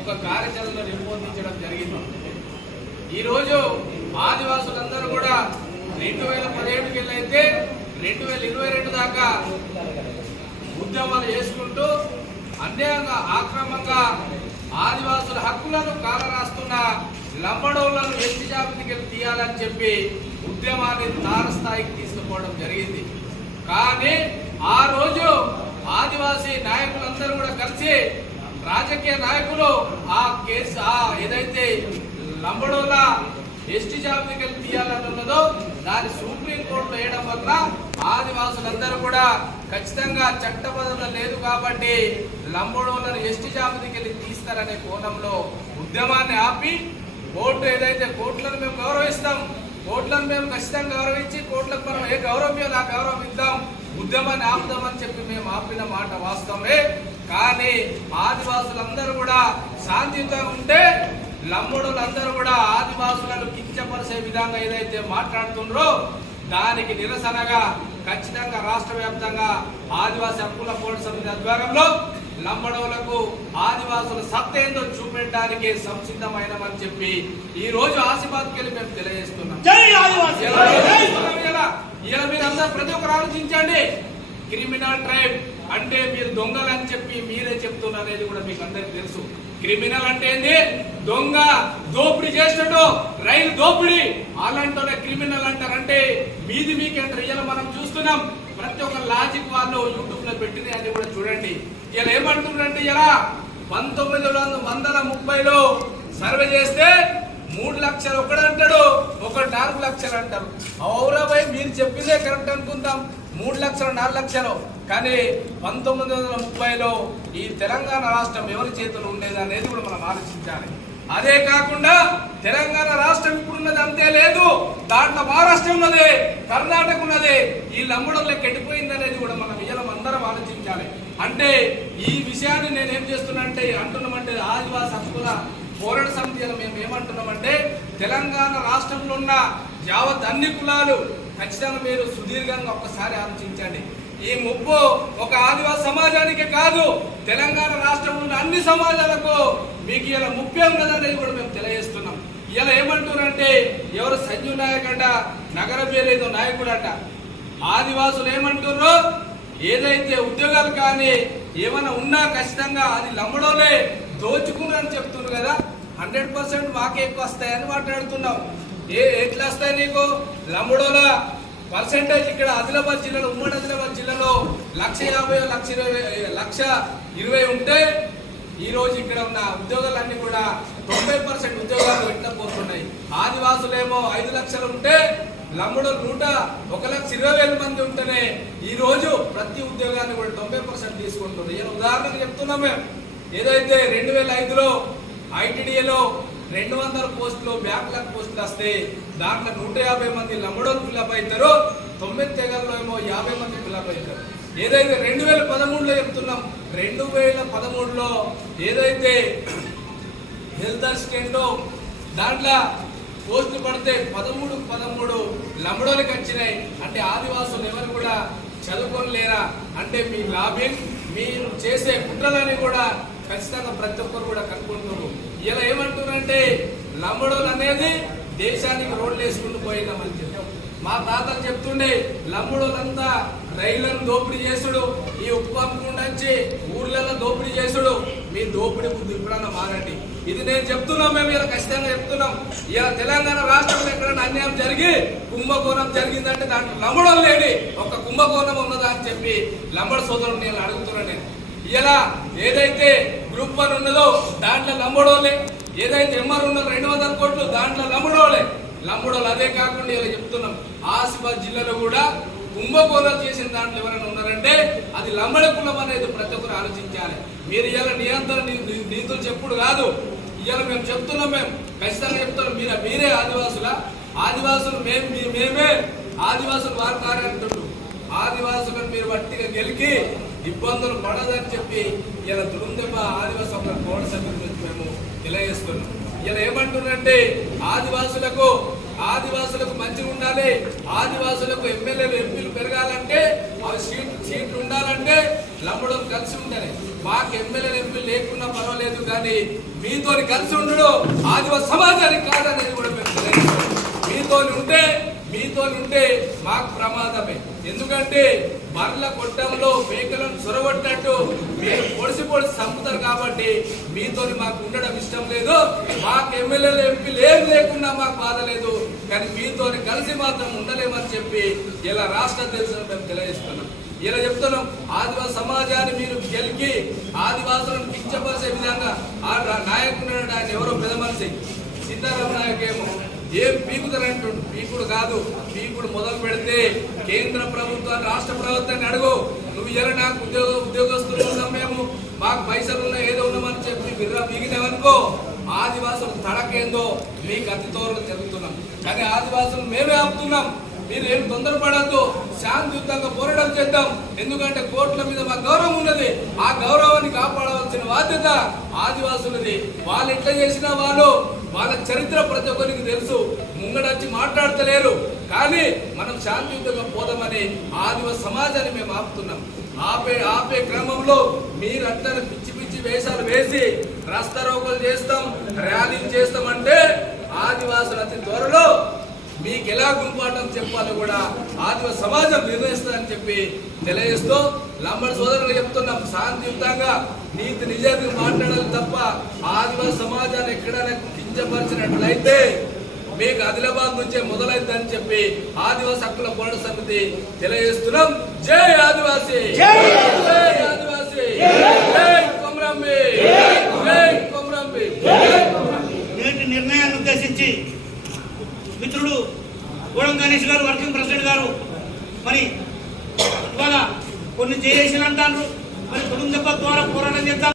ఒక కార్యాచరణ రూపొందించడం జరిగింది. ఈరోజు ఆదివాసులందరూ కూడా రెండు వేల పదిహేడుకి వెళ్ళైతే రెండు వేల ఇరవై రెండు దాకా ఉద్యమాలు చేసుకుంటూ అన్యాయంగా ఆక్రమంగా ఆదివాసుల హక్కులను కాలరాస్తున్న లంబడోళ్ళను ఎత్తి జాబితికి తీయాలని చెప్పి ఉద్యమాన్ని తారస్థాయికి తీసుకుపోవడం జరిగింది. కానీ ఆ రోజు ఆదివాసీ నాయకులందరూ కూడా కలిసి రాజకీయ నాయకులు ఆ కేసు ఆ ఏదైతే లంబడోల ఎస్టీ జాబితాకి తీయాలని ఉన్నదో దాన్ని సుప్రీం కోర్టులో వేయడం వల్ల ఆదివాసులందరూ కూడా ఖచ్చితంగా చట్టబద్ధత లేదు కాబట్టి లంబడోళ్ళను ఎస్టీ జాబితాకి వెళ్ళి తీస్తారనే కోణంలో ఉద్యమాన్ని ఆపి కోర్టు ఏదైతే కోర్టులను మేము గౌరవిస్తాం కోర్టులను మేము ఖచ్చితంగా గౌరవించి కోర్టులకు మనం ఏ గౌరవం ఆ గౌరవం ఇద్దాం. ఉద్యమాన్ని ఆపుదామని చెప్పి మేము ఆపిన మాట వాస్తవమే. కానీ ఆదివాసులందరూ కూడా శాంతియుతంగా ఉంటే లంబడులందరూ కూడా ఆదివాసులను కించపరిచే విధంగా ఏదైతే మాట్లాడుతుండ్రో దానికి నిరసనగా ఖచ్చితంగా రాష్ట్ర వ్యాప్తంగా ఆదివాసీ హక్కుల పోరాట సమితి ఆధ్వర్యంలో లంబడోలకు ఆదివాసుల సత్తేందో చూపెట్టడానికి సంసిద్ధమైనమని చెప్పి ఈ రోజు ఆసిబాద్కి వెళ్ళి మేము తెలియజేస్తున్నాం జై ఆదివాసీ ఇలా జై ఇలా ఒకసారి ప్రతి ఒక్కరు ఆలోచించండి. క్రిమినల్ ట్రైబ్ అంటే మీరు దొంగలు అని చెప్పి మీరే చెప్తున్నారు అనేది కూడా మీకు అందరికి తెలుసు. క్రిమినల్ అంటే ఏంది? దొంగ దోపిడీ చేసినట్టు రైలు దోపిడీ. అలాంటి క్రిమినల్ అంటారు అంటే మీది మీకేంట రియల్ మనం చూస్తున్నాం. ప్రతి ఒక్క లాజిక్ వాళ్ళు యూట్యూబ్లో పెట్టింది అని కూడా చూడండి. ఇలా ఏమంటున్నారంటే ఇలా పంతొమ్మిది వందల ముప్పైలో సర్వే చేస్తే మూడు లక్షలు ఒకడు అంటాడు ఒకటి నాలుగు లక్షలు అంటారు ఔరాబాయ్ మీరు చెప్పిందే కరెక్ట్ అనుకుందాం. మూడు లక్షలు నాలుగు లక్షలు. కానీ పంతొమ్మిది వందల ముప్పైలో ఈ తెలంగాణ రాష్ట్రం ఎవరి చేతులు ఉండేది అనేది కూడా మనం ఆలోచించాలి. అదే కాకుండా తెలంగాణ రాష్ట్రం ఇప్పుడున్నది అంతే లేదు. దాంట్లో మహారాష్ట్ర ఉన్నది కర్ణాటక ఉన్నది. ఈ లంబడంలో కెట్టిపోయింది అనేది కూడా మనం ఇయ్యలం అందరం ఆలోచించాలి. అంటే ఈ విషయాన్ని నేను ఏం చేస్తున్నా అంటే అంటున్నామంటే ఆదివాసి హక్కుల పోరాట సమితిలో మేము ఏమంటున్నామంటే తెలంగాణ రాష్ట్రంలో ఉన్న యావత్ అన్ని కులాలు ఖచ్చితంగా మీరు సుదీర్ఘంగా ఒక్కసారి ఆలోచించండి. ఈ ముప్పు ఒక ఆదివాస సమాజానికే కాదు తెలంగాణ రాష్ట్రంలో ఉన్న అన్ని సమాజాలకు మీకు ఇలా ముప్పేం ఉన్నదనేది కూడా మేము తెలియజేస్తున్నాం. ఇలా ఏమంటున్నారంటే ఎవరు సంజీవ్ నాయక్ అంట నగర పేరేదో నాయకుడు అంట ఆదివాసులు ఏమంటున్నారు ఏదైతే ఉద్యోగాలు కానీ ఏమైనా ఉన్నా ఖచ్చితంగా అది లంబడోలే దోచుకున్నారని చెప్తున్నారు కదా. హండ్రెడ్ పర్సెంట్ మాకే ఎక్కువ వస్తాయని మాట్లాడుతున్నాం. ఏ ఎట్లా వస్తాయి నీకు? లంబడోల పర్సెంటేజ్ ఇక్కడ ఆదిలాబాద్ జిల్లాలో ఉమ్మడి ఆదిలాబాద్ జిల్లాలో లక్ష యాభై లక్ష ఇరవై లక్ష ఇరవై ఉంటే ఈరోజు ఇక్కడ ఉన్న ఉద్యోగాలన్నీ కూడా తొంభై పర్సెంట్ ఉద్యోగాలు ఎట్లా పోతున్నాయి? ఆదివాసులేమో ఐదు లక్షలు ఉంటే లంబడు నూట ఒక లక్ష ఇరవై వేల మంది ఉంటేనే ఈరోజు ప్రతి ఉద్యోగాన్ని కూడా తొంభై పర్సెంట్ తీసుకుంటుంది నేను ఉదాహరణకు చెప్తున్నాం మేము. ఏదైతే రెండు వేల ఐదులో ఐటీడీఏలో రెండు వందల పోస్టులు బ్యాక్లాగ్ పోస్టులు వస్తే దాంట్లో నూట యాభై మంది లంబడోలు ఫిల్అప్ అవుతారు. తొమ్మిది తెగల్లో ఏమో యాభై మంది ఫిల్అప్ అవుతారు. ఏదైతే రెండు వేల పదమూడులో చెప్తున్నాం రెండు వేల పదమూడులో ఏదైతే హెల్త్ అసిస్టెంటో దాంట్లో పోస్టులు పడితే పదమూడు పదమూడు లంబడోలకి వచ్చినాయి అంటే ఆదివాసులు ఎవరు కూడా చదువుకొని లేరా అంటే మీ లాబింగ్ మీరు చేసే కుట్రలని కూడా ఖచ్చితంగా ప్రతి ఒక్కరు కూడా కనుక్కుంటున్నారు. ఇలా ఏమంటున్నారంటే లంబడోలు అనేది దేశానికి రోడ్లు వేసుకుంటూ పోయినామని చెప్పాం. మా తాతలు చెప్తుండే లంబడోలంతా రైళ్ళను దోపిడీ చేసుడు ఈ ఉప్పు అమ్ముకుండా వచ్చి ఊర్లలో దోపిడీ చేసుడు మీ దోపిడీ బుద్ధి ఇప్పుడన్నా మారండి. ఇది నేను చెప్తున్నాం మేము ఇలా ఖచ్చితంగా చెప్తున్నాం. ఇలా తెలంగాణ రాష్ట్రంలో ఎక్కడైనా అన్యాయం జరిగి కుంభకోణం జరిగిందంటే దాంట్లో లంబడం లేని ఒక కుంభకోణం ఉన్నదా అని చెప్పి లంబడ సోదరుడు నేను అడుగుతున్నాను నేను. ఇలా ఏదైతే గ్రూప్ వన్ ఉన్నదో దాంట్లో లంబడోలే ఏదైతే ఎంఆర్ ఉన్నదో రెండు వందల కోట్లు దాంట్లో లంబడోలే. లంబడోలు అదే కాకుండా ఇలా చెప్తున్నాం. ఆసిఫాబాద్ జిల్లాలో కూడా కుంభకోణం చేసిన దాంట్లో ఎవరైనా ఉన్నారంటే అది లంబడ కులం అనేది ప్రతి ఒక్కరు ఆలోచించాలి. మీరు ఇలా నియంత్రణ నీ- నీతులు చెప్పుడు కాదు. ఇవాళ మేము చెప్తున్నాం మేము. ఖచ్చితంగా చెప్తున్నాం. మీరు మీరే ఆదివాసుల? ఆదివాసులు మేము మీ- మేమే. ఆదివాసులు వారు కారే ఆదివాసులను మీరు వట్టిగా గెలికి ఇబ్బందులు పడదని చెప్పి ఇలా దురుందెబ్బ ఆదివాసం ఒక కోడ సభ్యుల గురించి మేము తెలియజేస్తున్నాం. ఇలా ఏమంటున్నారంటే ఆదివాసులకు ఆదివాసులకు మంచిగా ఉండాలి ఆదివాసులకు ఎమ్మెల్యేలు ఎంపీలు పెరగాలంటే అవి సీట్ సీట్లు ఉండాలంటే లమ్మడం కలిసి ఉండాలి మాకు ఎమ్మెల్యే ఎంపీ లేకున్నా పర్వాలేదు కానీ మీతో కలిసి ఉండడు ఆదివాస సమాజానికి కాదనేది కూడా మేము తెలియజేస్తాం. మీతోని ఉంటే మీతో ఉంటే మాకు ప్రమాదమే. ఎందుకంటే బర్ల కొట్టంలో చొరగొట్టినట్టు మీరు పొడిసి పొడిసి చంపుతారు కాబట్టి మీతోని మాకు ఉండడం ఇష్టం లేదు. మాకు ఎమ్మెల్యేలు ఎంపీలు ఏం లేకుండా మాకు బాధ లేదు. కానీ మీతోని కలిసి మాత్రం ఉండలేమని చెప్పి ఇలా రాష్ట్ర తెలుసు మేము తెలియజేస్తున్నాం. ఇలా చెప్తున్నాం ఆదివాసీ సమాజాన్ని మీరు గెలికి ఆదివాసులను కించపరిచే విధంగా ఆ నాయకుడు ఆయన ఎవరో పెద్ద మనిషి సీతారాం నాయక్ ఏమో ఏం పీకుతారంటుండు. పీకుడు కాదు పీకుడు మొదలు పెడితే కేంద్ర ప్రభుత్వాన్ని రాష్ట్ర ప్రభుత్వాన్ని అడుగు. నువ్వు ఎలా నాకు ఉద్యోగ ఉద్యోగస్తులు ఉన్నాం మేము. మాకు పైసలు ఉన్నా ఏదో ఉన్నామని చెప్పి బిర్రా మిగిలినవనుకో ఆదివాసులు తడకేందో మీకు అతి తోరలు తిరుగుతున్నాం. కానీ ఆదివాసులు మేమే ఆపుతున్నాం. మీరు ఏం తొందరపడద్దు. శాంతియుతంగా పోరాటం చేద్దాం. ఎందుకంటే కోర్టుల మీద మా గౌరవం ఉన్నది. ఆ గౌరవాన్ని కాపాడవలసిన బాధ్యత ఆదివాసులది. వాళ్ళు ఎట్లా చేసినా వాళ్ళు. వాళ్ళ చరిత్ర ప్రతి ఒక్కరికి తెలుసు. ముంగడొచ్చి మాట్లాడతలేరు. కానీ మనం శాంతియుతంగా పోదామని ఆదివ సమాజాన్ని మేము ఆపుతున్నాం. ఆపే ఆపే క్రమంలో మీరు పిచ్చి పిచ్చి వేషాలు వేసి రాస్తారోకలు చేస్తాం ర్యాలీలు చేస్తామంటే ఆదివాసులు అతి త్వరలో మీకు ఎలా గుంపాటం చెప్పాలో కూడా ఆదివాసీ సమాజం నిర్ణయిస్తుందని చెప్పి తెలియజేస్తూ లంబడి సోదరులు చెప్తున్నాం. శాంతియుతంగా నీతి నిజానికి మాట్లాడాలి తప్ప ఆదివాస సమాజాన్ని ఎక్కడైనా కించపరిచినట్లయితే మీకు ఆదిలాబాద్ నుంచే మొదలైందని చెప్పి ఆదివాసీ హక్కుల పోరాట సమితి తెలియజేస్తున్నాం. జై ఆదివాసీ. జై ఆదివాసీ. జై కొమరంబి జై కొమరంబి నేటి నిర్ణయాన్ని ఉద్దేశించి మిత్రుడు గూడెం గణేష్ గారు వర్కింగ్ ప్రెసిడెంట్ గారు మరి ఇవాళ కొన్ని చేసిన అంటారు మరి కుటుంబ ద్వారా పోరాటం చేద్దాం